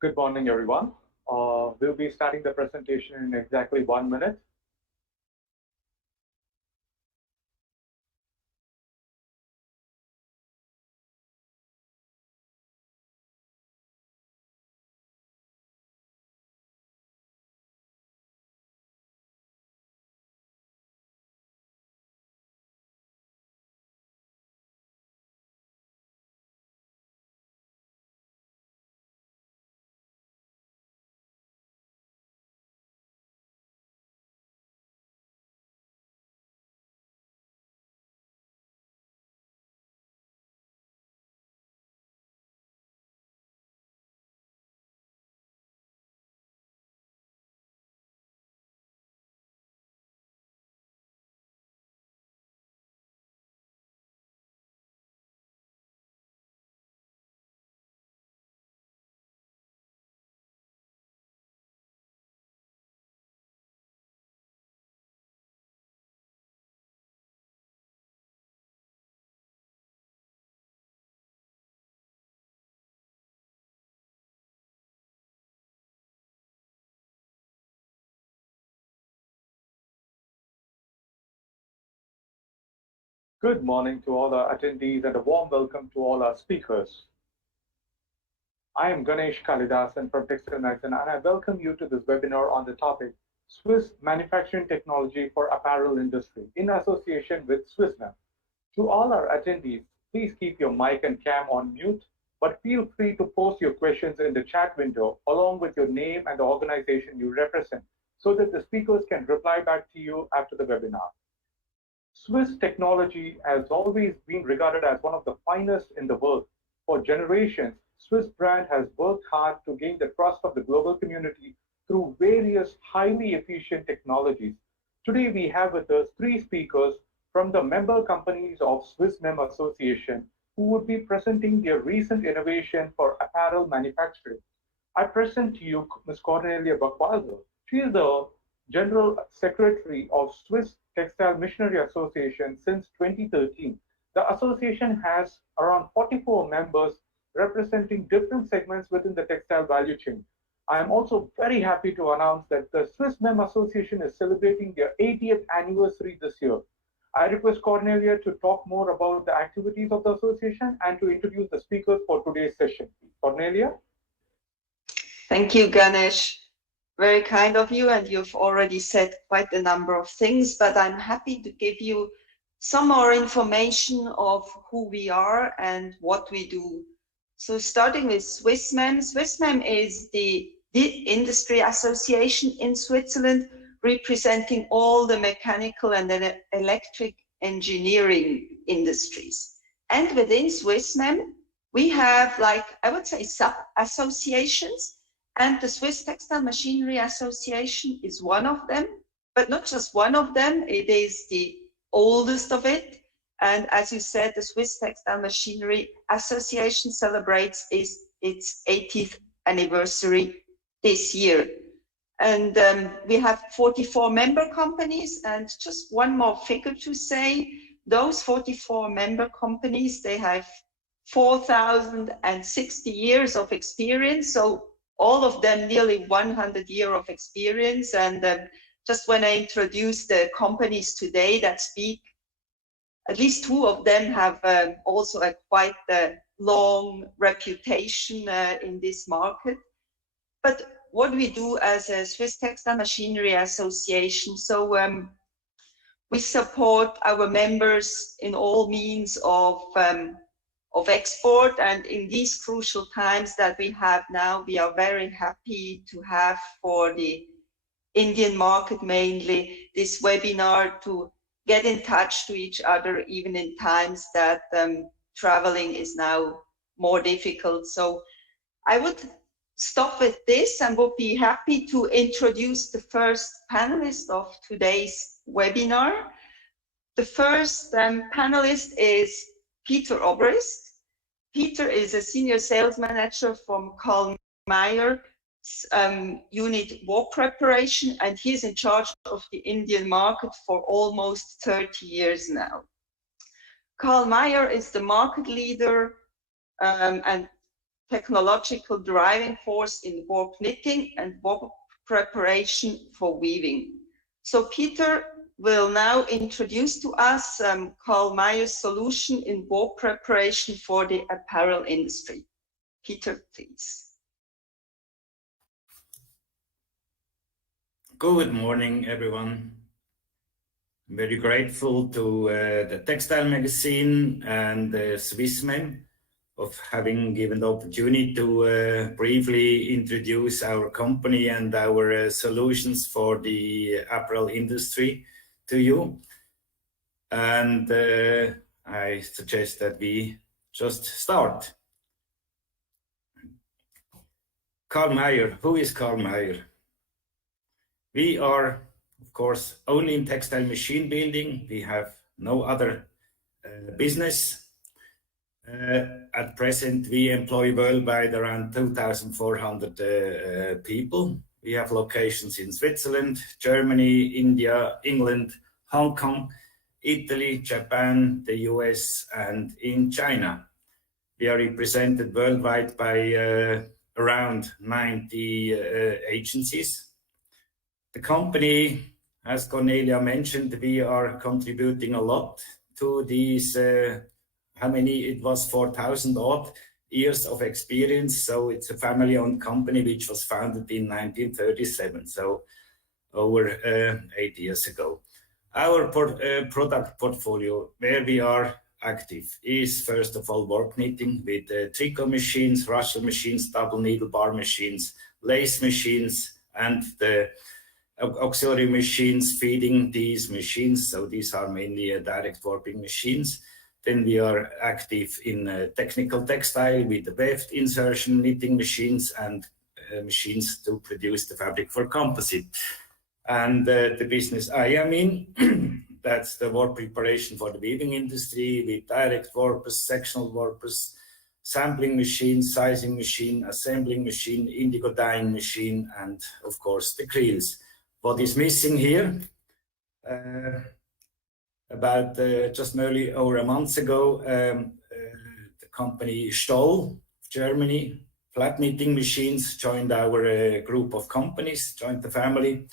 Good morning, everyone. We'll be starting the presentation in exactly 1 minute. Good morning to all our attendees and a warm welcome to all our speakers. I am Ganesh Kalidasan from Textile and I welcome you to this webinar on the topic Swiss Manufacturing Technology for Apparel Industry in association with SWISSMEM. To all our attendees, please keep your mic and cam on mute, but feel free to post your questions in the chat window along with your name and the organization you represent so that the speakers can reply back to you after the webinar. Swiss technology has always been regarded as one of the finest in the world. For generations, Swiss brand has worked hard to gain the trust of the global community through various highly efficient technologies. Today, we have with us 3 speakers from the member companies of SWISSMEM Association who would be presenting their recent innovation for apparel manufacturing. I present to you Ms. Cornelia Bachwalder. She is the General Secretary of Swiss Textile Missionary Association since 2013. The association has around 44 members representing different segments within the textile value chain. I am also very happy to announce that the SWISSMEM Association is celebrating their 80th anniversary this year. I request Cornelia to talk more about the activities of the association and to introduce the speakers for today's session. Cornelia? Thank you, Ganesh. Very kind of you, and you've already said quite a number of things, but I'm happy to give you some more information of who we are and what we do. So starting with SWISSMEM. SWISSMEM is the industry association in Switzerland representing all the mechanical and electric engineering industries. And within SWISSMEM, we have, like, I would say, sub-associations. And the Swiss Textile Machinery Association is one of them, but not just one of them, it is the oldest of it. And as you said, the Swiss Textile Machinery Association celebrates its 80th anniversary this year. And we have 44 member companies, and just one more figure to say, those 44 member companies, they have 4,060 years of experience. So all of them nearly 100 years of experience. And just when I introduce the companies today that speak, at least 2 of them have also a quite long reputation in this market. But what we do as a Swiss Textile Machinery Association, so we support our members in all means of export, and in these crucial times that we have now, we are very happy to have for the Indian market mainly this webinar to get in touch to each other even in times that traveling is now more difficult. So I would stop with this and would be happy to introduce the first panelist of today's webinar. The first panelist is Peter Obrist. Peter is a senior sales manager from Karl Mayer unit war preparation, and he's in charge of the Indian market for almost 30 years now. Karl Mayer is the market leader and technological driving force in warp knitting and warp preparation for weaving. So Peter will now introduce to us Karl Mayer's solution in warp preparation for the apparel industry. Peter, please. Good morning, everyone. I'm very grateful to the Textile magazine and SWISSMEM of having given the opportunity to briefly introduce our company and our solutions for the apparel industry to you. And I suggest that we just start. Karl Mayer. Who is Karl Mayer? We are, of course, only in textile machine building. We have no other business. At present, we employ worldwide around 2,400 people. We have locations in Switzerland, Germany, India, England, Hong Kong, Italy, Japan, the US, and in China. We are represented worldwide by around 90 agencies. The company, as Cornelia mentioned, we are contributing a lot to these, how many? It was 4,000 odd years of experience. So it's a family-owned company which was founded in 1937, so over 8 years ago. Our product portfolio, where we are active, is first of all warp knitting with tricot machines, Russell machines, double needle bar machines, lace machines, and the auxiliary machines feeding these machines. So these are mainly direct warping machines. Then we are active in technical textile with the weft insertion knitting machines and machines to produce the fabric for composite. And the business I am in, that's the warp preparation for the weaving industry with direct warpers, sectional warpers, sampling machine, sizing machine, assembling machine, indigo dyeing machine, and of course the creels. What is missing here? About just nearly over a month ago, the company Stoll, Germany, flat knitting machines joined our group of companies, joined the family.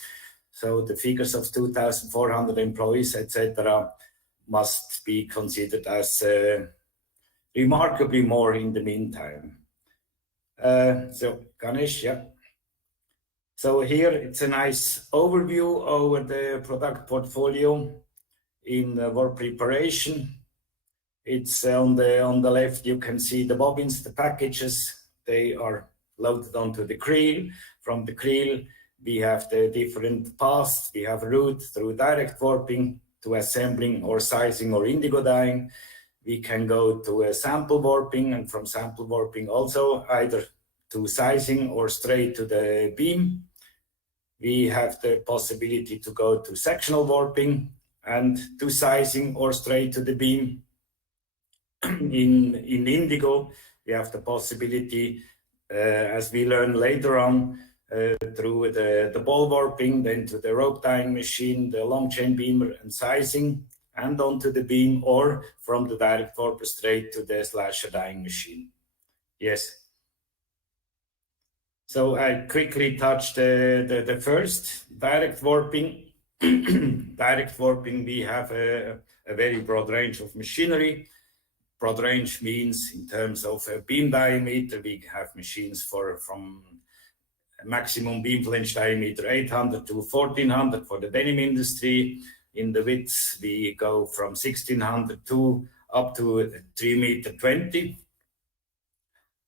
So the figures of 2,400 employees, etc., must be considered as remarkably more in the meantime. So Ganesh, yeah. So here it's a nice overview over the product portfolio in warp preparation. It's on the left, you can see the bobbins, the packages. They are loaded onto the creel. From the creel, we have the different paths. We have a route through direct warping to assembling or sizing or indigo dyeing. We can go to a sample warping, and from sample warping also either to sizing or straight to the beam. We have the possibility to go to sectional warping and to sizing or straight to the beam. In Indigo, we have the possibility, as we learn later on, through the ball warping, then to the rope dyeing machine, the long chain beamer and sizing, and onto the beam, or from the direct warper straight to the slasher dyeing machine. Yes. So I quickly touched the first, direct warping. Direct warping, we have a very broad range of machinery. Broad range means in terms of beam diameter, we have machines from maximum beam flange diameter 800 to 1400 for the denim industry. In the widths, we go from 1600 to up to 3.20 meters.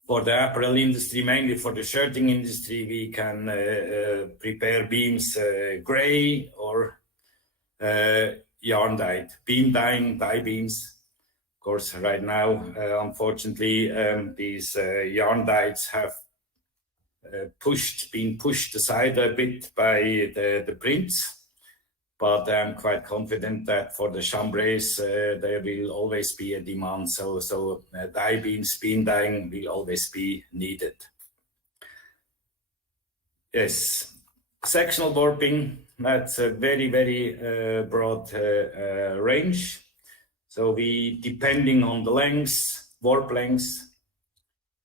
For the apparel industry, mainly for the shirting industry, we can prepare beams gray or yarn dyed. Beam dyeing, dye beams. Of course, right now, unfortunately, these yarn dyes have been pushed aside a bit by the prints. But I'm quite confident that for the chambrays, there will always be a demand. So dye beams, beam dyeing will always be needed. Yes, sectional warping, that's a very, very broad range. So we, depending on the lengths, warp lengths,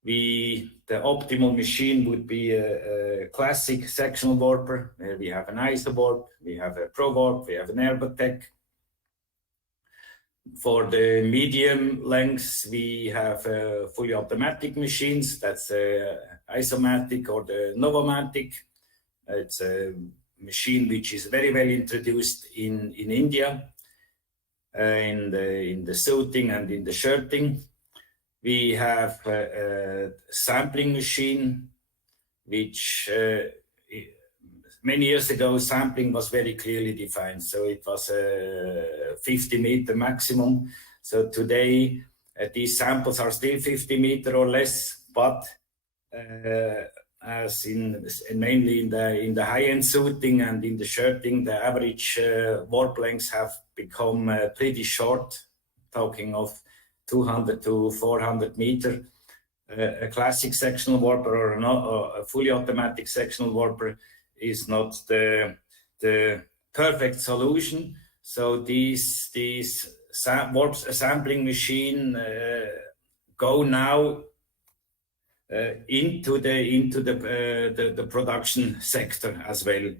we the optimal machine would be a classic sectional warper, where we have an isowarp, we have a pro warp, we have an Ndw. For the medium lengths, we have fully automatic machines. That's isomatic or the novomatic. It's a machine which is very well introduced in India, in the suiting and in the shirting. We have a sampling machine, which many years ago, sampling was very clearly defined. So it was a 50-meter maximum. So today, these samples are still 50 meter or less, but as mainly in the high-end suiting and in the shirting, the average warp lengths have become pretty short, talking of 200 to 400 meter. A classic sectional warper or a fully automatic sectional warper is not the perfect solution. So these warps sampling machine go now into the production sector as well,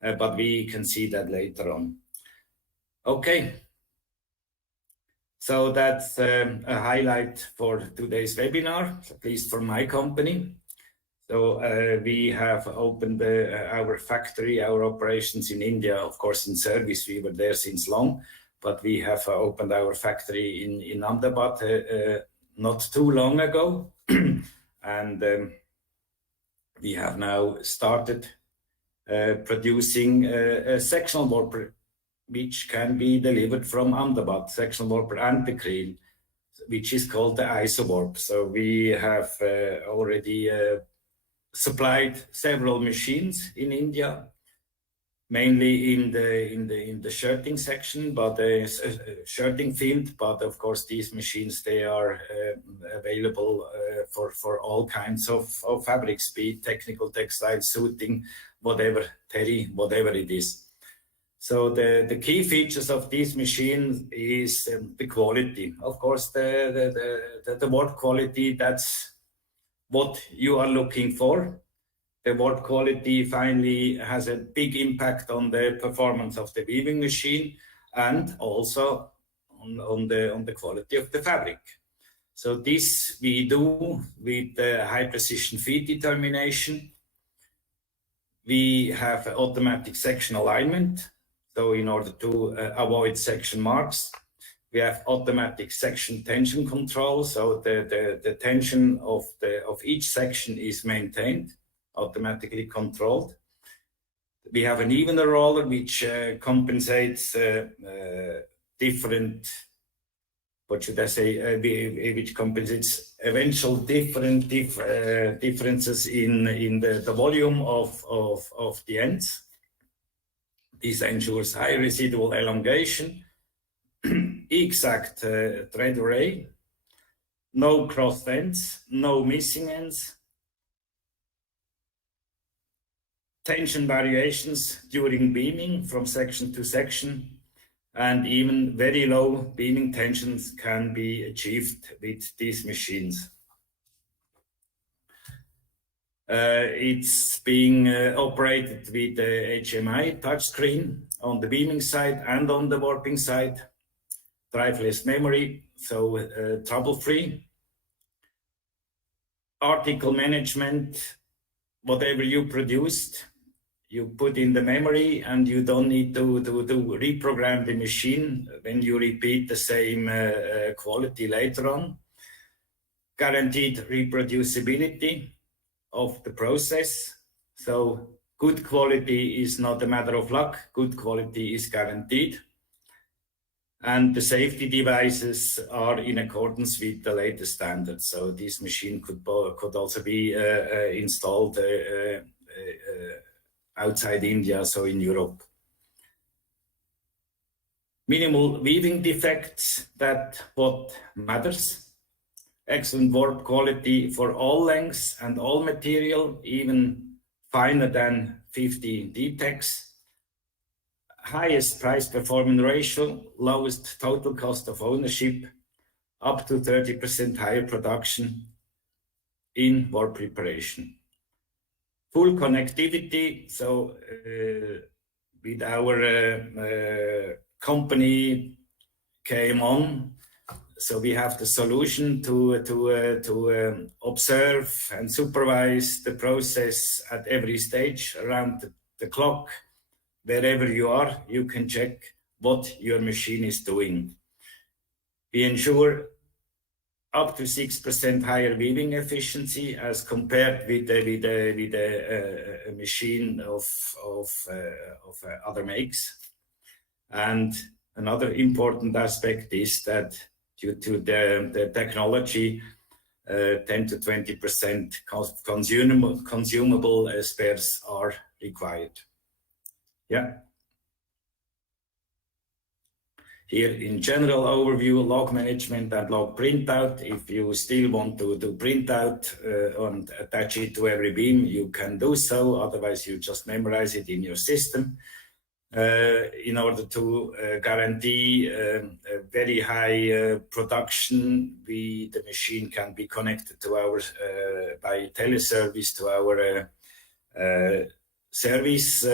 but we can see that later on. Okay, so that's a highlight for today's webinar, at least for my company. So we have opened our factory, our operations in India, of course in service, we were there since long, but we have opened our factory in Ahmedabad not too long ago. And we have now started producing a sectional warper, which can be delivered from Ahmedabad, sectional warper and the creel, which is called the isowarp. So we have already supplied several machines in India, mainly in the shirting section, but shirting field. But of course, these machines, they are available for all kinds of fabrics, be it technical, textile, suiting, whatever, terry, whatever it is. So the key features of these machines is the quality. Of course, the warp quality, that's what you are looking for. The warp quality finally has a big impact on the performance of the weaving machine and also on the quality of the fabric. So this we do with the high precision feed determination. We have automatic section alignment, so in order to avoid section marks. We have automatic section tension control, so the tension of each section is maintained, automatically controlled. We have an evener roller which compensates different, what should I say, which compensates eventual differences in the volume of the ends. This ensures high residual elongation, exact thread array, no crossed ends, no missing ends, tension variations during beaming from section to section, and even very low beaming tensions can be achieved with these machines. It's being operated with the HMI touchscreen on the beaming side and on the warping side, driveless memory, so trouble-free. Article management, whatever you produced, you put in the memory and you don't need to reprogram the machine when you repeat the same quality later on. Guaranteed reproducibility of the process. So good quality is not a matter of luck, good quality is guaranteed. And the safety devices are in accordance with the latest standards. So this machine could also be installed outside India, so in Europe. Minimal weaving defects, that's what matters. Excellent warp quality for all lengths and all material, even finer than 50 dtex. Highest price performance ratio, lowest total cost of ownership, up to 30% higher production in warp preparation. Full connectivity, so with our company came on, so we have the solution to observe and supervise the process at every stage around the clock. Wherever you are, you can check what your machine is doing. We ensure up to 6% higher weaving efficiency as compared with a machine of other makes. And another important aspect is that due to the technology, 10 to 20% consumable spares are required. Yeah. Here in general overview, log management and log printout. If you still want to do printout and attach it to every beam, you can do so. Otherwise, you just memorize it in your system. In order to guarantee a very high production, the machine can be connected to our by teleservice to our service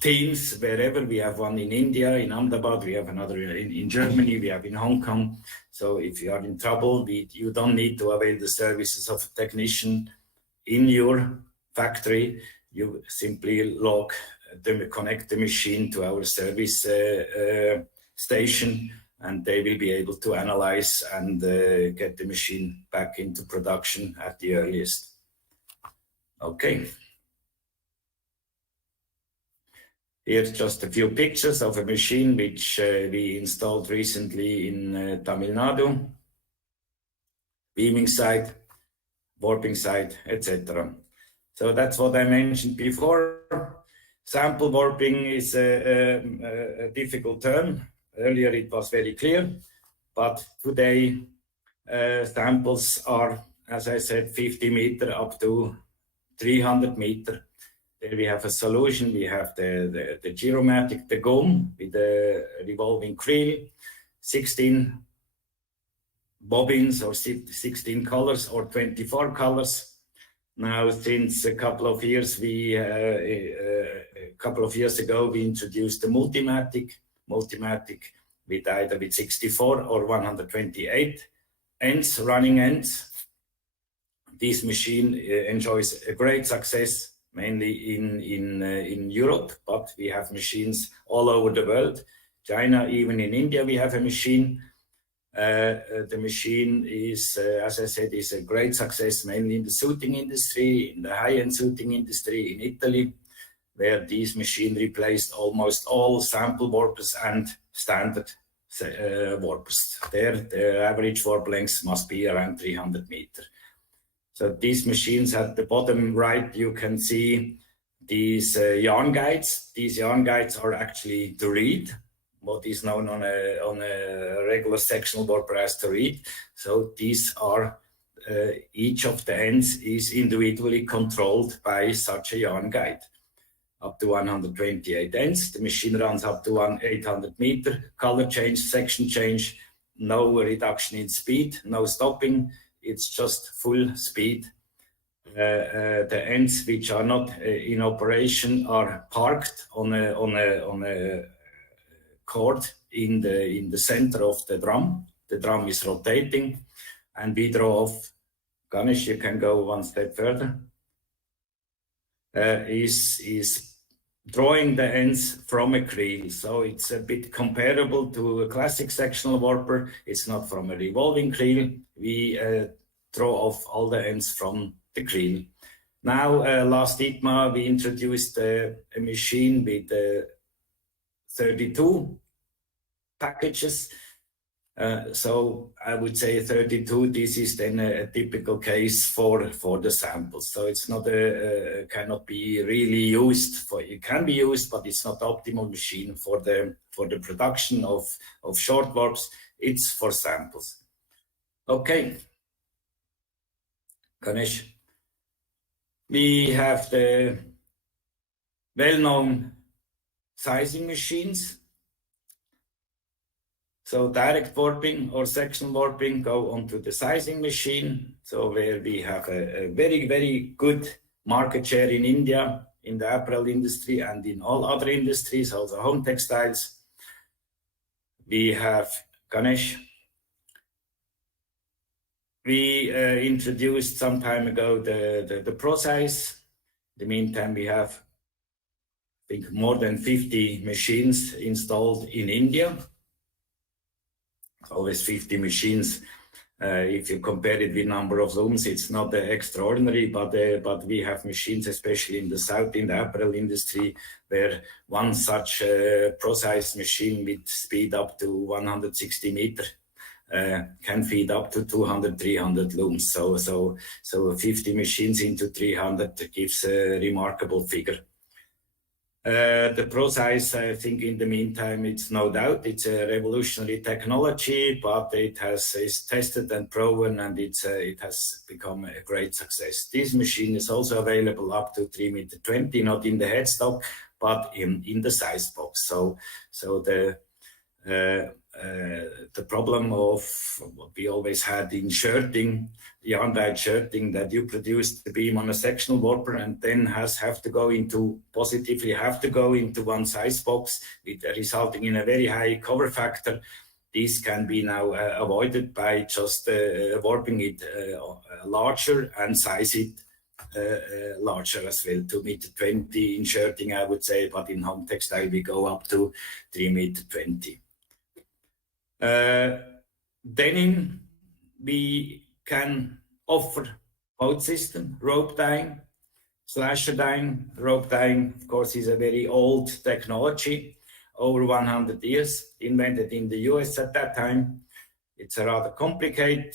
teams wherever. We have one in India, in Ahmedabad, we have another in Germany, we have in Hong Kong. So if you are in trouble, you don't need to avail the services of a technician in your factory. You simply connect the machine to our service station, and they will be able to analyze and get the machine back into production at the earliest. Okay. Here's just a few pictures of a machine which we installed recently in Tamil Nadu. Beaming side, warping side, etc. So that's what I mentioned before. Sample warping is a difficult term. Earlier it was very clear, but today samples are, as I said, 50 meter up to 300 meter. There we have a solution. We have the Giromatic, the GOM with the revolving creel, 16 bobbins or 16 colors or 24 colors. Now, since a couple of years, ago, we introduced the Multimatic with either with 64 or 128 ends, running ends. This machine enjoys a great success, mainly in Europe, but we have machines all over the world. China, even in India, we have a machine. The machine is, as I said, is a great success, mainly in the suiting industry, in the high-end suiting industry in Italy, where this machine replaced almost all sample warpers and standard warpers. There, the average warp length must be around 300 meters. So these machines at the bottom right, you can see these yarn guides. These yarn guides are actually to read what is known on a regular sectional warper as to read. So these are, each of the ends is individually controlled by such a yarn guide. Up to 128 ends. The machine runs up to 800 meters. Color change, section change, no reduction in speed, no stopping. It's just full speed. The ends which are not in operation are parked on a cord in the center of the drum. The drum is rotating, and we draw off. Ganesh, you can go one step further. Is drawing the ends from a creel, so it's a bit comparable to a classic sectional warper. It's not from a revolving creel. We draw off all the ends from the creel. Now, last ITMA, we introduced a machine with 32 packages. So I would say 32, this is then a typical case for the samples. So it's not cannot be really used for, it can be used, but it's not optimal machine for the production of short warps. It's for samples. Okay. Ganesh. We have the well-known sizing machines. So direct warping or sectional warping go onto the sizing machine. So where we have a very, very good market share in India, in the apparel industry and in all other industries, also home textiles. We have Ganesh. We introduced some time ago the process. In the meantime, we have, I think, more than 50 machines installed in India. Always 50 machines. If you compare it with number of looms, it's not extraordinary, but we have machines, especially in the south, in the apparel industry, where one such process machine with speed up to 160 meters can feed up to 200, 300 looms. So 50 machines into 300 gives a remarkable figure. The process, I think, in the meantime, it's no doubt, it's a revolutionary technology, but is tested and proven, and it has become a great success. This machine is also available up to 3.20 meters, not in the headstock, but in the size box. So the problem of what we always had in shirting, the yarn-dyed shirting, that you produce the beam on a sectional warper and then have to go into one size box, with resulting in a very high cover factor. This can be now avoided by just warping it larger and size it larger as well, 2.20 meters in shirting, I would say, but in home textile we go up to 3.20 meters. Denim, we can offer both system, rope dyeing, slasher dyeing. Rope dyeing, of course, is a very old technology, over 100 years, invented in the US at that time. It's a rather complicated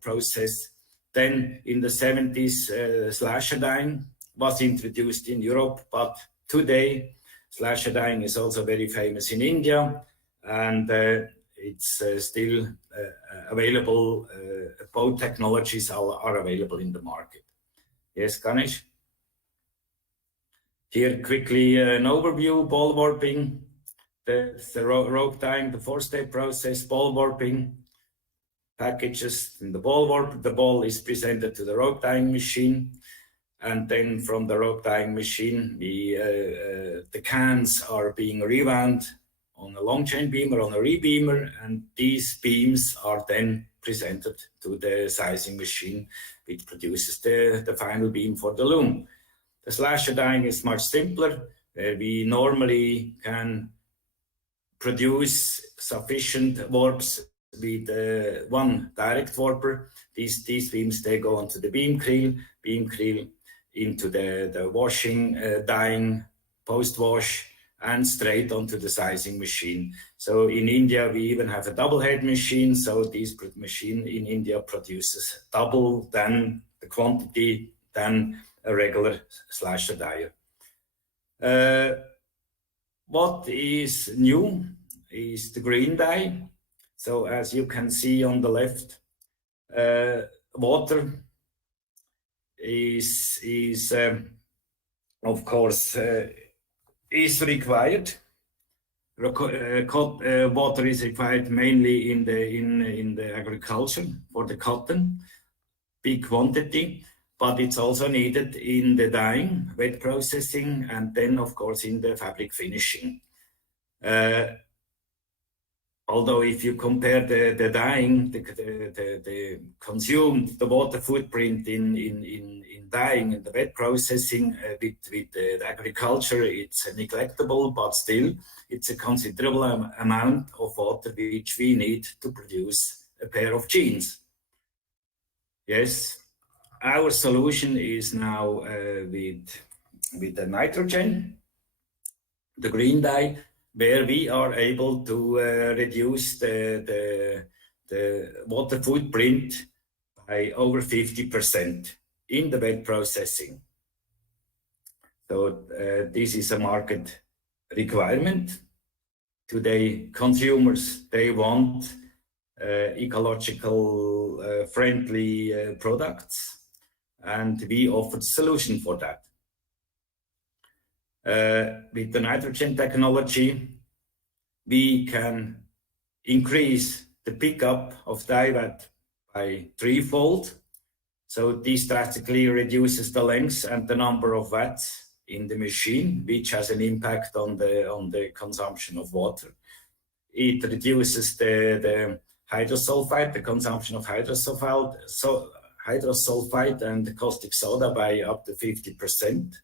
process. Then in the 70s, slasher dyeing was introduced in Europe, but today slasher dyeing is also very famous in India, and it's still available. Both technologies are available in the market. Yes, Ganesh? Here quickly an overview: ball warping, the rope dyeing, the 4-step process, ball warping, packages in the ball warp. The ball is presented to the rope dyeing machine, and then from the rope dyeing machine, the cans are being rewound on a long chain beamer, on a rebeamer, and these beams are then presented to the sizing machine, which produces the final beam for the loom. The slasher dyeing is much simpler, where we normally can produce sufficient warps with one direct warper. These beams, they go onto the beam creel into the washing, dyeing, post-wash, and straight onto the sizing machine. So in India, we even have a double head machine. So this machine in India produces double than the quantity than a regular slasher dyer. What is new is the green dye. So as you can see on the left, water is of course is required. Water is required mainly in the agriculture for the cotton, big quantity, but it's also needed in the dyeing, wet processing, and then of course in the fabric finishing. Although if you compare the dyeing, the consumed, the water footprint in dyeing and the wet processing with the agriculture, it's neglectable, but still it's a considerable amount of water which we need to produce a pair of jeans. Yes, our solution is now with the nitrogen, the green dye, where we are able to reduce the water footprint by over 50% in the wet processing. So this is a market requirement. Today, consumers, they want ecological friendly products, and we offer the solution for that. With the nitrogen technology, we can increase the pickup of die wet by threefold. So this drastically reduces the length and the number of watts in the machine, which has an impact on the consumption of water. It reduces the hydrosulfide, the consumption of hydrosulfide and caustic soda by up to 50%,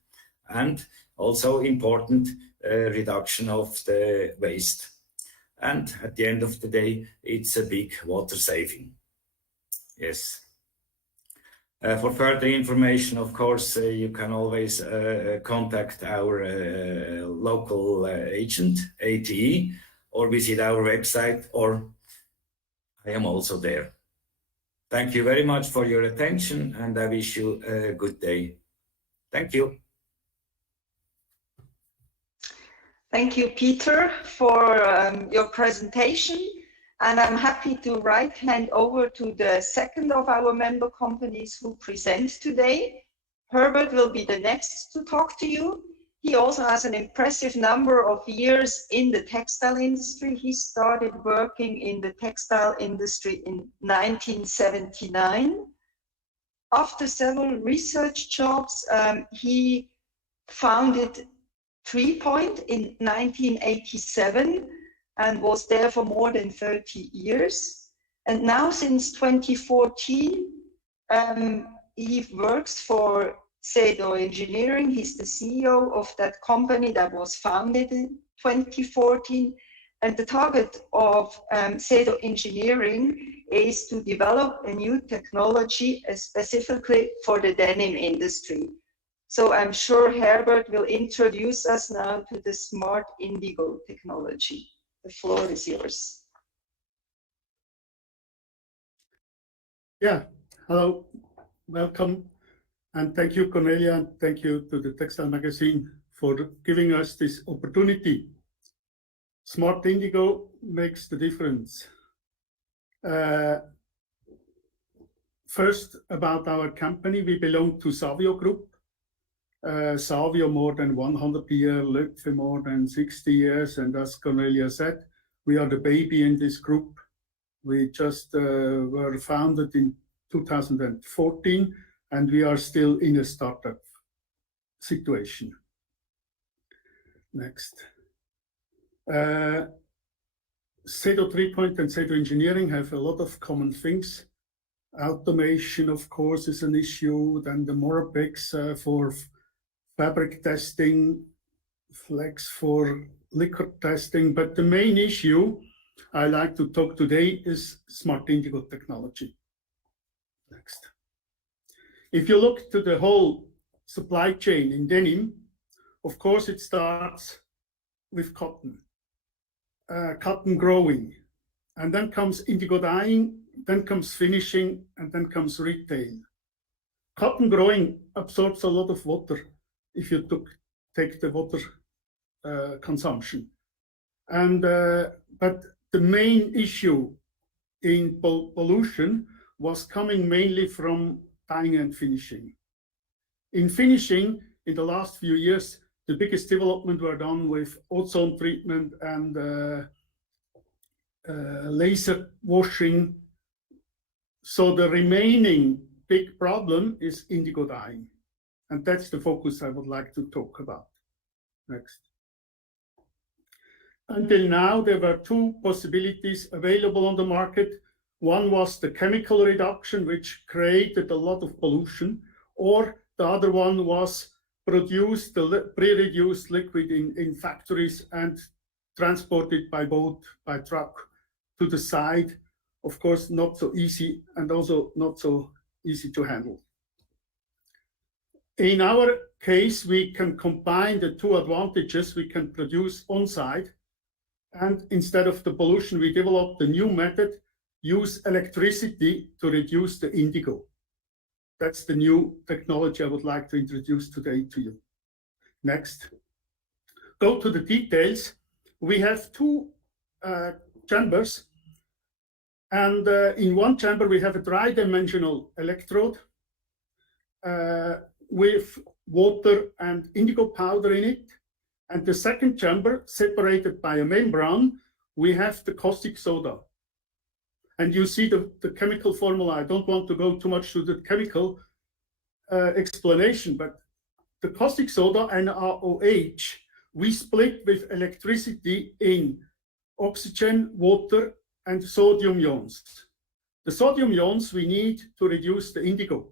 and also important reduction of the waste. And at the end of the day, it's a big water saving. Yes. For further information, of course, you can always contact our local agent, ATE, or visit our website, or I am also there. Thank you very much for your attention, and I wish you a good day. Thank you. Thank you, Peter, for your presentation. And I'm happy to hand over to the second of our member companies who present today. Herbert will be the next to talk to you. He also has an impressive number of years in the textile industry. He started working in the textile industry in 1979. After several research jobs, he founded 3 Point in 1987 and was there for more than 30 years. And now since 2014, he works for Sedo Engineering. He's the CEO of that company that was founded in 2014. And the target of Sedo Engineering is to develop a new technology specifically for the denim industry. So I'm sure Herbert will introduce us now to the smart Indigo technology. The floor is yours. Yeah, hello, welcome, and thank you, Cornelia, and thank you to the Textile Magazine for giving us this opportunity. Smart Indigo makes the difference. First, about our company, we belong to Savio Group. Savio more than 100 years, Löpfe more than 60 years, and as Cornelia said, we are the baby in this group. We just were founded in 2014, and we are still in a startup situation. Next. Sedo 3 Point and Sedo Engineering have a lot of common things. Automation, of course, is an issue. Then the Morpex for fabric testing, Flex for liquid testing. But the main issue I like to talk today is smart Indigo technology. Next. If you look to the whole supply chain in denim, of course it starts with cotton. Cotton growing, and then comes indigo dyeing, then comes finishing, and then comes retail. Cotton growing absorbs a lot of water if you take the water consumption. And but the main issue in pollution was coming mainly from dyeing and finishing. In finishing, in the last few years, the biggest development were done with ozone treatment and laser washing. So the remaining big problem is indigo dyeing. And that's the focus I would like to talk about. Next. Until now, there were two possibilities available on the market. One was the chemical reduction, which created a lot of pollution, or the other one was produce the pre-reduced liquid in factories and transported by boat, by truck to the site. Of course, not so easy and also not so easy to handle. In our case, we can combine the two advantages. We can produce on site, and instead of the pollution, we developed a new method, use electricity to reduce the indigo. That's the new technology I would like to introduce today to you. Next. Go to the details. We have two chambers, and in one chamber we have a tri-dimensional electrode with water and indigo powder in it, and the second chamber, separated by a membrane, we have the caustic soda. And you see the chemical formula. I don't want to go too much to the chemical explanation, but the caustic soda, NaOH, we split with electricity in oxygen, water, and sodium ions. The sodium ions we need to reduce the indigo.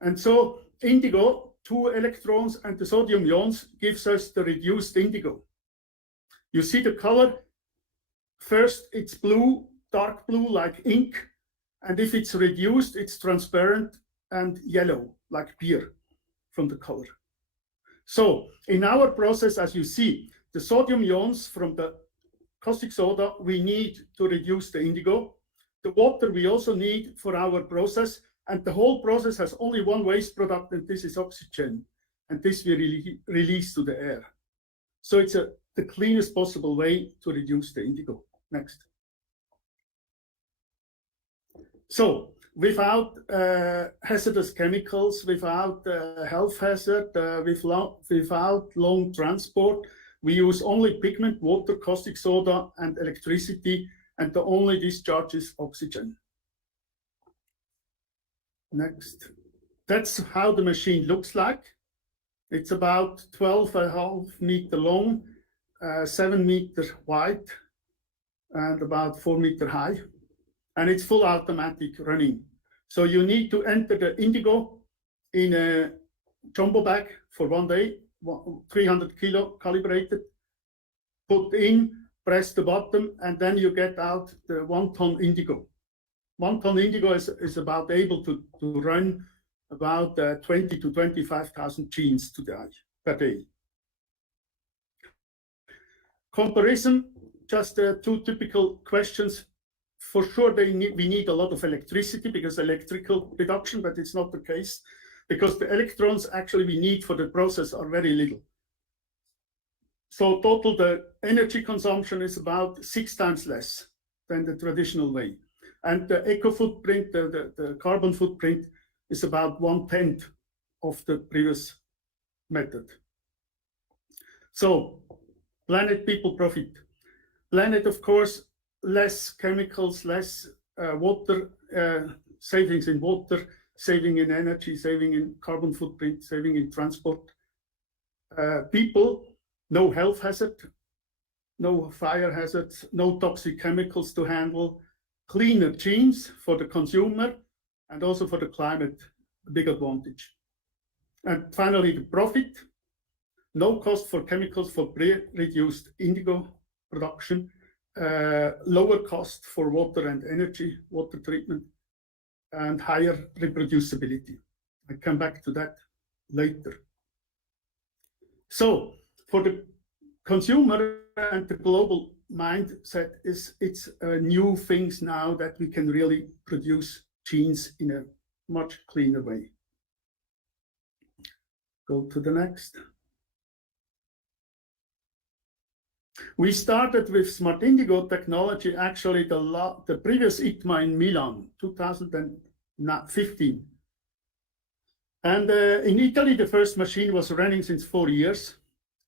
And so indigo, 2 electrons, and the sodium ions gives us the reduced indigo. You see the color. First, it's blue, dark blue, like ink. And if it's reduced, it's transparent and yellow, like beer from the color. So in our process, as you see, the sodium ions from the caustic soda, we need to reduce the indigo. The water we also need for our process. And the whole process has only one waste product, and this is oxygen. And this we release to the air. So it's the cleanest possible way to reduce the indigo. Next. So without hazardous chemicals, without health hazard, without long transport, we use only pigment, water, caustic soda, and electricity, and the only discharge is oxygen. Next. That's how the machine looks like. It's about 12.5 meters long, 7 meters wide, and about 4 meters high. And it's full automatic running. So you need to enter the indigo in a jumbo bag for 1 day, 300 kilo calibrated, put in, press the button, and then you get out the 1 ton indigo. 1 ton indigo is about able to run about 20 to 25,000 jeans per day. Comparison, just 2 typical questions. For sure, we need a lot of electricity because electrical reduction, but it's not the case because the electrons actually we need for the process are very little. So total, the energy consumption is about 6 times less than the traditional way. And the eco footprint, the carbon footprint is about 1/10 of the previous method. So planet, people, profit. Planet, of course, less chemicals, less water, savings in water, saving in energy, saving in carbon footprint, saving in transport. People, no health hazard, no fire hazards, no toxic chemicals to handle, cleaner jeans for the consumer and also for the climate, a big advantage. And finally, the profit, no cost for chemicals for pre-reduced indigo production, lower cost for water and energy, water treatment, and higher reproducibility. I come back to that later. So for the consumer and the global mindset, it's new things now that we can really produce jeans in a much cleaner way. Go to the next. We started with Smart Indigo technology, actually the previous ITMA in Milan, 2015. And in Italy, the first machine was running since 4 years.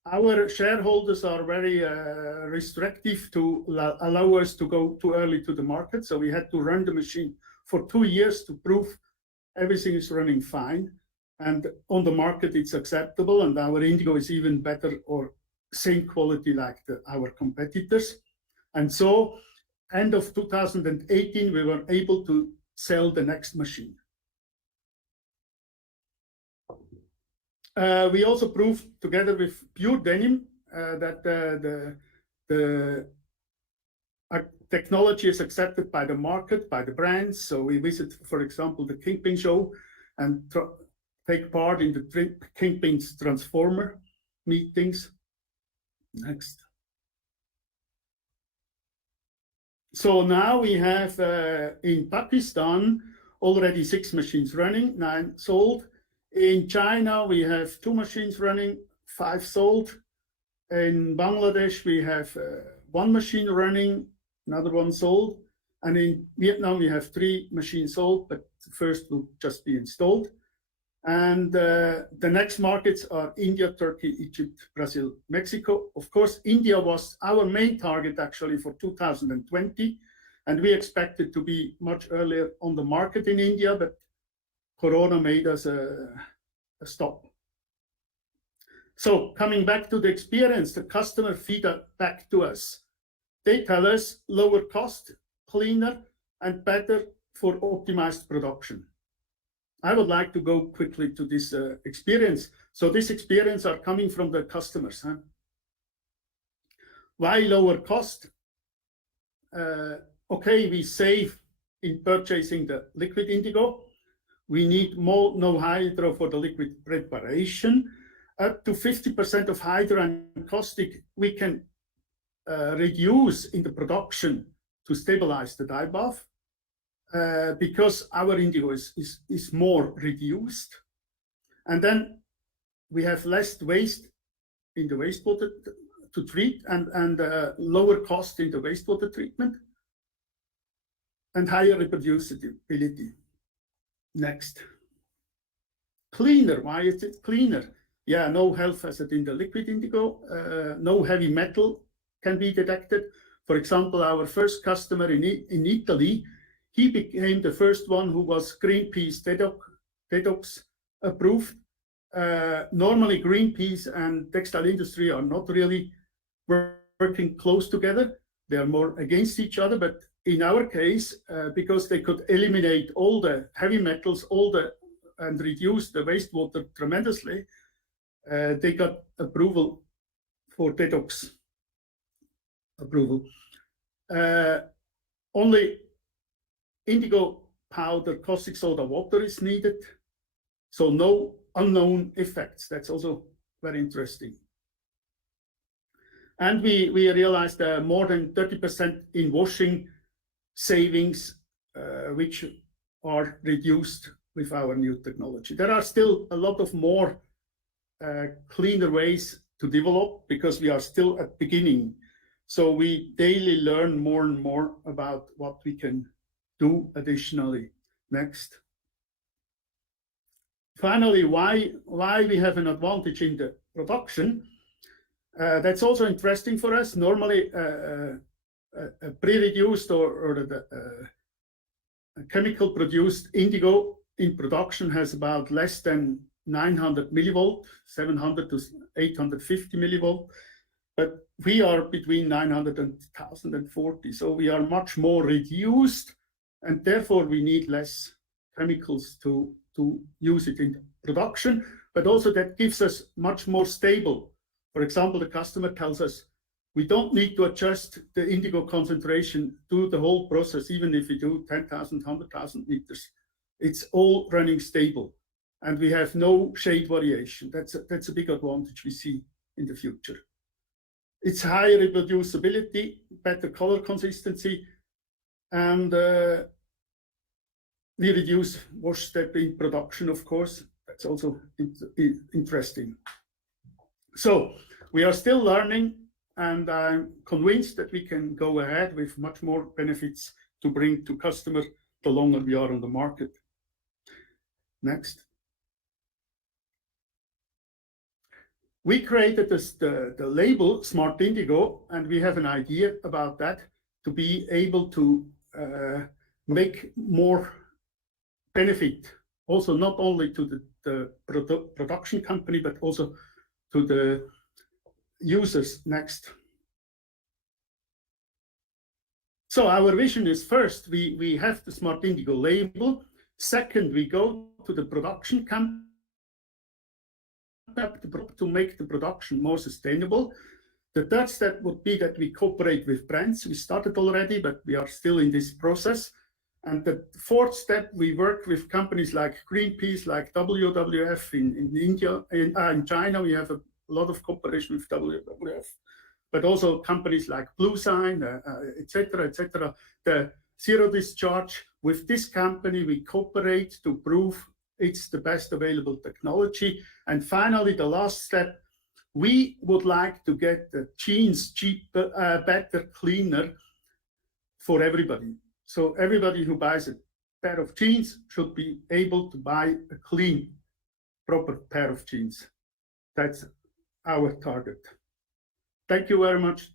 Our shareholders are very restrictive to allow us to go too early to the market. So we had to run the machine for 2 years to prove everything is running fine. And on the market, it's acceptable. And our indigo is even better or same quality like our competitors. And so end of 2018, we were able to sell the next machine. We also proved together with Pure Denim that the technology is accepted by the market, by the brands. So we visit, for example, the Kingpin show and take part in the Kingpin's Transformer meetings. Next. So now we have in Pakistan already 6 machines running, 9 sold. In China, we have 2 machines running, 5 sold. In Bangladesh, we have 1 machine running, another 1 sold. And in Vietnam, we have 3 machines sold, but the first will just be installed. And the next markets are India, Turkey, Egypt, Brazil, Mexico. Of course, India was our main target actually for 2020. And we expected to be much earlier on the market in India, but Corona made us a stop. So coming back to the experience, the customer feedback to us. They tell us lower cost, cleaner, and better for optimized production. I would like to go quickly to this experience. So this experience are coming from the customers. Why lower cost? Okay, we save in purchasing the liquid indigo. We need more no hydro for the liquid preparation. Up to 50% of hydro and caustic we can reduce in the production to stabilize the dye bath. Because our indigo is more reduced. And then we have less waste in the wastewater to treat and lower cost in the wastewater treatment and higher reproducibility. Next. Cleaner, why is it cleaner? Yeah, no health hazard in the liquid indigo, no heavy metal can be detected. For example, our first customer in Italy, he became the first one who was Greenpeace detox approved. Normally, Greenpeace and textile industry are not really working close together. They are more against each other. But in our case, because they could eliminate all the heavy metals, and reduce the wastewater tremendously, they got approval for detox approval. Only indigo powder, caustic soda water is needed, so no unknown effects. That's also very interesting. And we realized more than 30% in washing savings, which are reduced with our new technology. There are still a lot of more cleaner ways to develop because we are still at the beginning. So we daily learn more and more about what we can do additionally. Next. Finally, why we have an advantage in the production. That's also interesting for us. Normally, a pre-reduced or a chemical produced indigo in production has about less than 900 millivolt, 700 to 850 millivolt. But we are between 900 and 1040. So we are much more reduced, and therefore we need less chemicals to use it in production, but also that gives us much more stable. For example, the customer tells us we don't need to adjust the indigo concentration through the whole process, even if we do 10,000, 100,000 liters. It's all running stable, and we have no shade variation. That's a big advantage we see in the future. It's higher reproducibility, better color consistency, and we reduce wash step in production, of course. That's also interesting. So we are still learning, and I'm convinced that we can go ahead with much more benefits to bring to customers the longer we are on the market. Next. We created the label Smart Indigo, and we have an idea about that to be able to make more benefit, also not only to the production company, but also to the users. Next. So our vision is, first, we have the Smart Indigo label. Second, we go to the production company to make the production more sustainable. The third step would be that we cooperate with brands. We started already, but we are still in this process. And the fourth step, we work with companies like Greenpeace, like WWF in India, in China. We have a lot of cooperation with WWF, but also companies like Blue Sign, etc., etc. The zero discharge, with this company, we cooperate to prove it's the best available technology. And finally, the last step, we would like to get the jeans cheaper, better, cleaner for everybody. So everybody who buys a pair of jeans should be able to buy a clean proper pair of jeans. That's our target. Thank you very much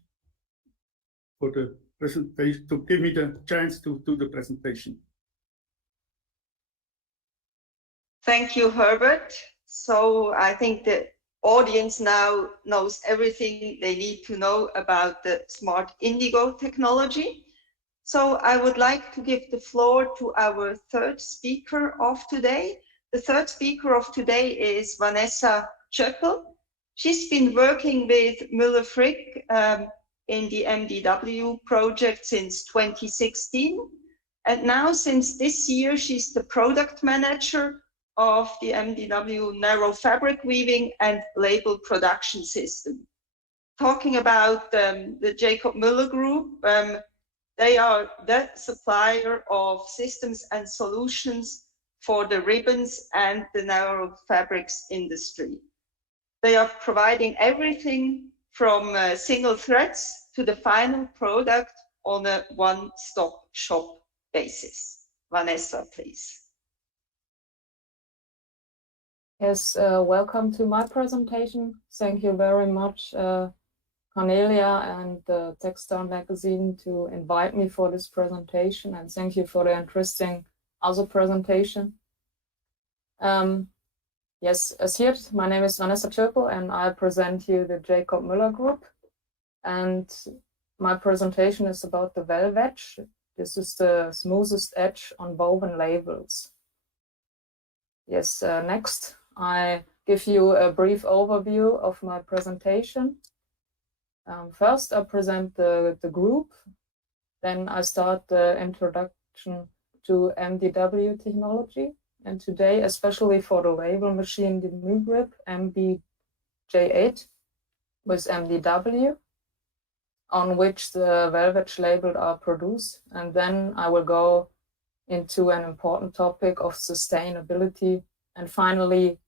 for the presentation, to give me the chance to do the presentation. Thank you, Herbert. So I think the audience now knows everything they need to know about the smart Indigo technology. So I would like to give the floor to our third speaker of today. The third speaker of today is Vanessa Chuckle. She's been working with Mueller in the MDW project since 2016. And now, since this year, she's the product manager of the MDW narrow fabric weaving and label production system. Talking about the Jakob Mueller Group, they are the supplier of systems and solutions for the ribbons and the narrow fabrics industry. They are providing everything from single threads to the final product on a one-stop shop basis. Vanessa, please. Yes, welcome to my presentation. Thank you very much, Cornelia and the Textile magazine, to invite me for this presentation, and thank you for the interesting other presentation. Yes, as here, my name is Vanessa Chuckle and I present you the Jakob Mueller Group. And my presentation is about the well edge. This is the smoothest edge on woven labels. Yes, next, I give you a brief overview of my presentation. First, I present the group. Then I start the introduction to Ndw Technology. And today, especially for the label machine, the new grip MBJ8 with Ndw, on which the velvet labels are produced. And then I will go into an important topic of sustainability, and finally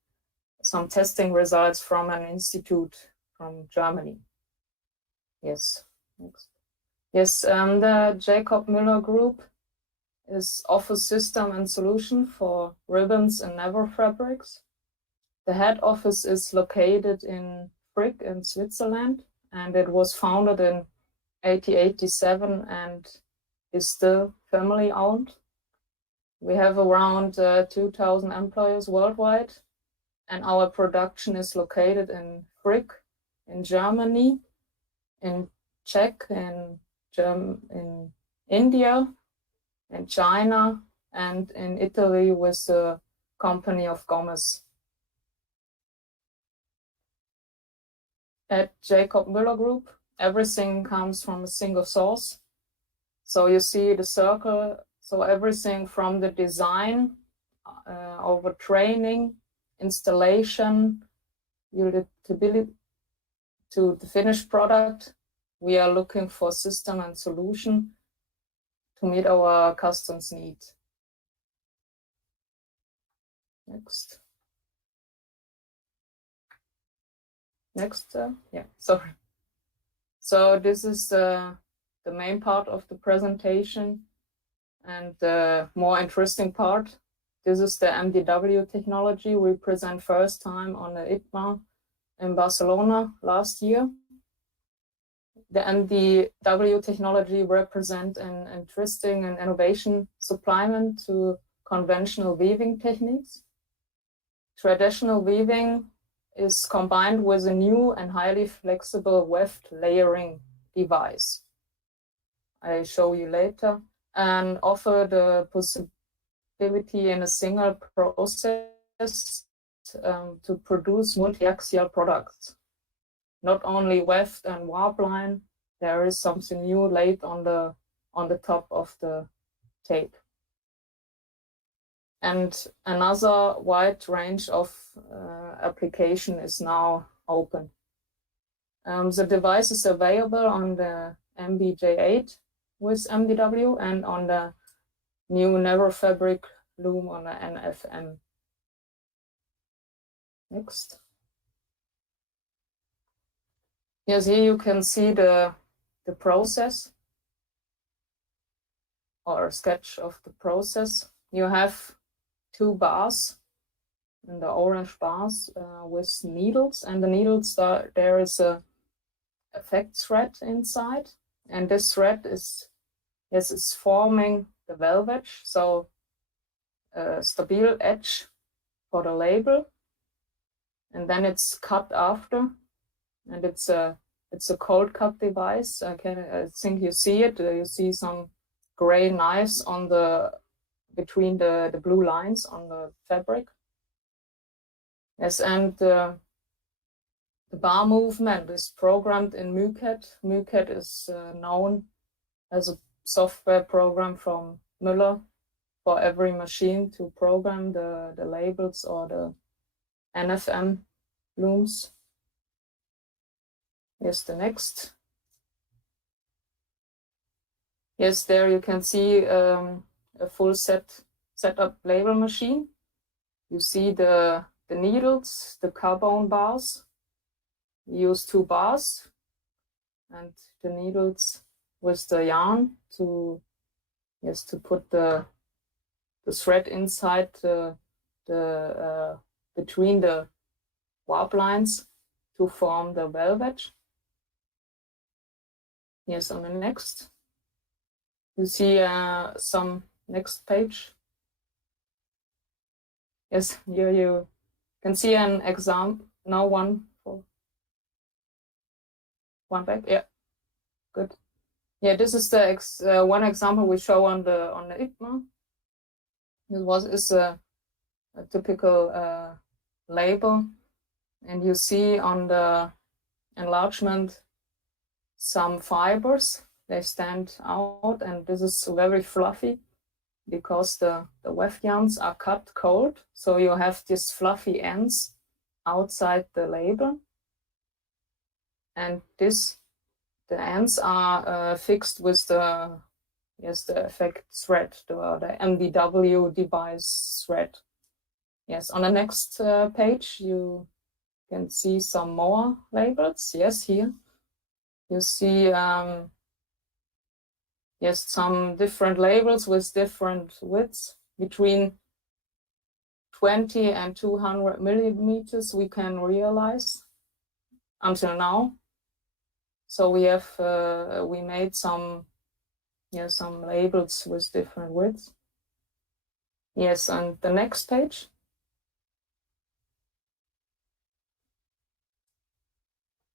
some testing results from an institute from Germany. Yes, next. Yes, the Jakob Mueller Group offers system and solution for ribbons and narrow fabrics. The head office is located in Frick in Switzerland, and it was founded in 1887 and is still family owned. We have around 2,000 employees worldwide, and our production is located in Frick in Germany, in Czech, in India, in China, and in Italy with the company of Gomez. At Jakob Mueller Group, everything comes from a single source. So you see the circle, so everything from the design over training, installation, usability to the finished product. We are looking for system and solution to meet our customers' needs. Next. Next, yeah, sorry. So this is the main part of the presentation, and the more interesting part. This is the Ndw technology we present first time on the ITMA in Barcelona last year. The Ndw technology represent an interesting and innovation supplement to conventional weaving techniques. Traditional weaving is combined with a new and highly flexible weft layering device I show you later, and offer the possibility in a single process to produce multi-axial products. Not only weft and warp line, there is something new laid on the top of the tape. And another wide range of application is now open. The device is available on the MBJ8 with Ndw and on the new narrow fabric loom on the NFM. Next. Yes, here you can see the process, or a sketch of the process. You have two bars in the orange bars with needles, and the needles there is a effect thread inside, and this thread is forming the velvet, so a stable edge for the label, and then it's cut after, and it's a cold cut device. I think you see it. You see some gray knives on between the blue lines on the fabric. Yes, and the bar movement is programmed in MuCAD. MuCAD is known as a software program from Mueller for every machine to program the labels or the NFM looms. Yes, the next. Yes, there you can see a full setup label machine. You see the needles, the carbon bars. We use 2 bars and the needles with the yarn to put the thread inside between the warp lines to form the velvet. Yes, on the next. You see some next page. Yes, here you can see an example. Now one back. Yeah, good. Yeah, this is the one example we show on the ITMA. This is a typical label, and you see on the enlargement some fibers. They stand out, and this is very fluffy because the weft yarns are cut cold, so you have these fluffy ends outside the label, and the ends are fixed with the effect thread, the Ndw device thread. Yes, on the next page you can see some more labels. Yes, here you see some different labels with different widths between 20 and 200 millimeters we can realize until now. So we have we made some labels with different widths. Yes, and the next page.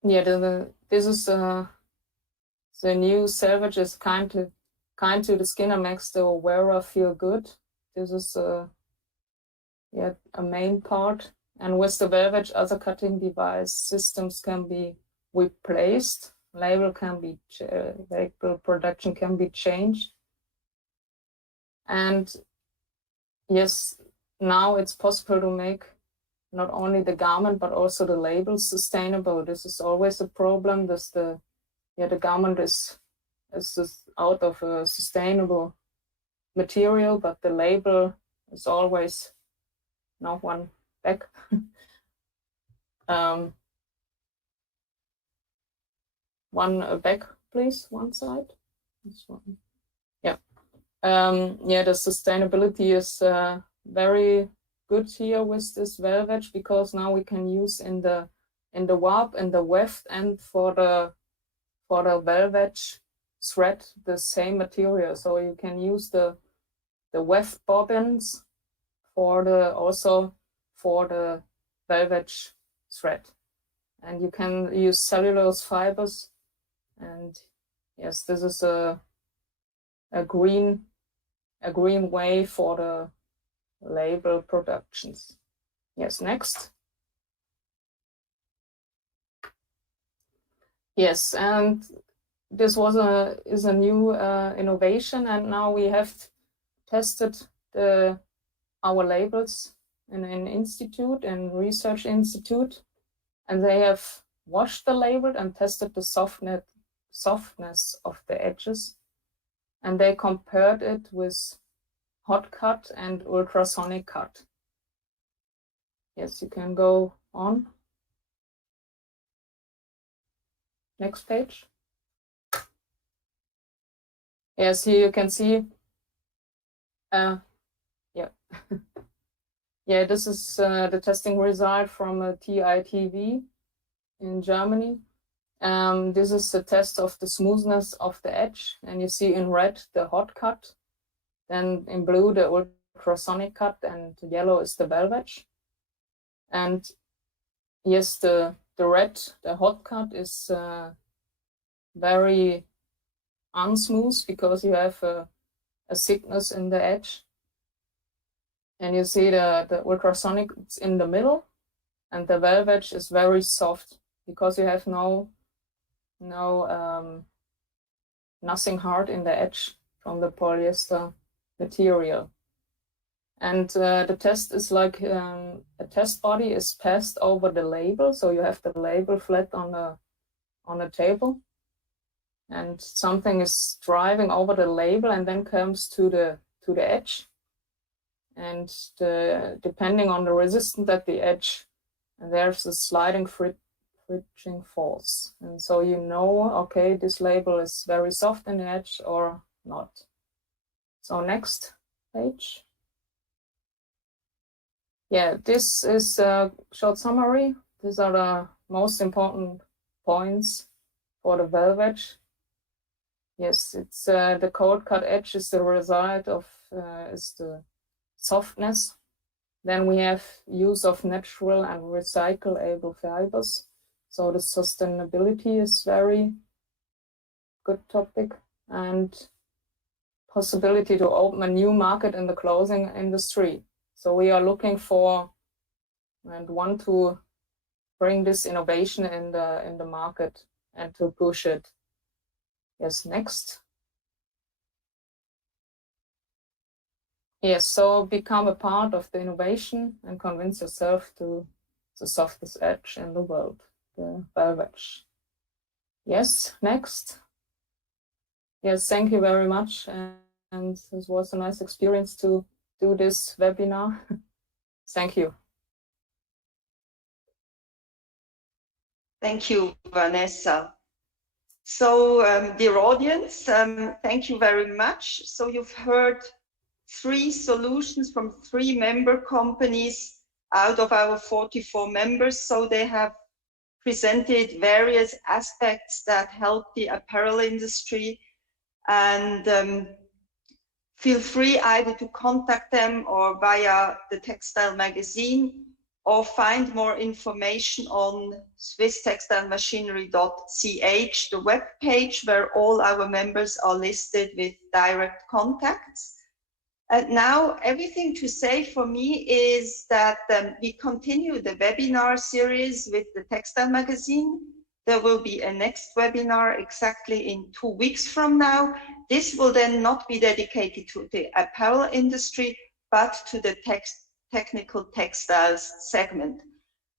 Yeah, this is the new selvage is kind to the skin and makes the wearer feel good. This is a main part. And with the velvet, other cutting device systems can be replaced. Label production can be changed. And yes, now it's possible to make not only the garment but also the label sustainable. This is always a problem. The garment is out of a sustainable material, but the label is always not one back. One back, please. One side. This one. Yeah. The sustainability is very good here with this velvet, because now we can use in the warp and the weft and for the velvet thread the same material. So you can use the weft bobbins also for the velvet thread, and you can use cellulose fibers. And yes, this is a green way for the label productions. Yes, next. Yes, and this is a new innovation, and now we have tested our labels in an institute and research institute, and they have washed the label and tested the softness of the edges, and they compared it with hot cut and ultrasonic cut. Yes, you can go on. Next page. Yes, here you can see, Yeah, this is the testing result from a TITV in Germany. This is the test of the smoothness of the edge, and you see in red the hot cut, then in blue the ultrasonic cut, and yellow is the velvet. And yes, the red, the hot cut is very unsmooth because you have a thickness in the edge. And you see the ultrasonic it's in the middle, and the velvet is very soft because you have nothing hard in the edge from the polyester material. And the test is like a test body is passed over the label, so you have the label flat on the table, and something is driving over the label and then comes to the edge. And depending on the resistance at the edge, and there's a sliding friction force. And so you know, okay, this label is very soft in the edge or not. So next page. Yeah, this is a short summary. These are the most important points for the velvet. Yes, it's the cold cut edge is the result of is the softness. Then we have use of natural and recyclable fibers. So the sustainability is very good topic, and possibility to open a new market in the clothing industry. So we are looking for and want to bring this innovation in the market and to push it. Yes, next. Yes, so become a part of the innovation and convince yourself to the softest edge in the world, the velvet. Yes, next. Yes, thank you very much. And this was a nice experience to do this webinar. Thank you. Thank you, Vanessa. So, dear audience, thank you very much. So you've heard 3 solutions from 3 member companies out of our 44 members. So they have presented various aspects that help the apparel industry, and feel free either to contact them or via the Textile magazine, or find more information on SwisstextileMachinery.ch, the web page where all our members are listed with direct contacts. And now everything to say for me is that we continue the webinar series with the Textile magazine. There will be a next webinar exactly in 2 weeks from now. This will then not be dedicated to the apparel industry, but to the technical textiles segment.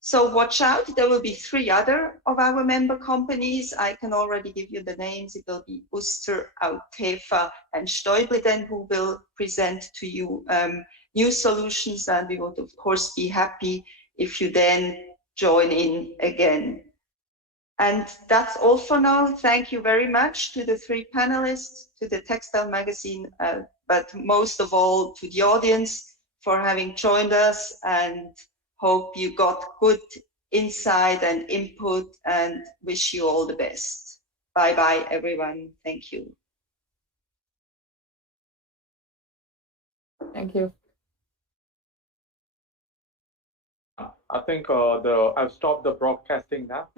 So watch out, there will be 3 other of our member companies. I can already give you the names. It will be Uster, Autefa, and Stäubli then, who will present to you new solutions, and we would of course be happy if you then join in again. And that's all for now. Thank you very much to the 3 panelists, to the Textile magazine, but most of all to the audience for having joined us, and hope you got good insight and input, and wish you all the best. Bye bye, everyone. Thank you. Thank you. I think I've stopped the broadcasting now.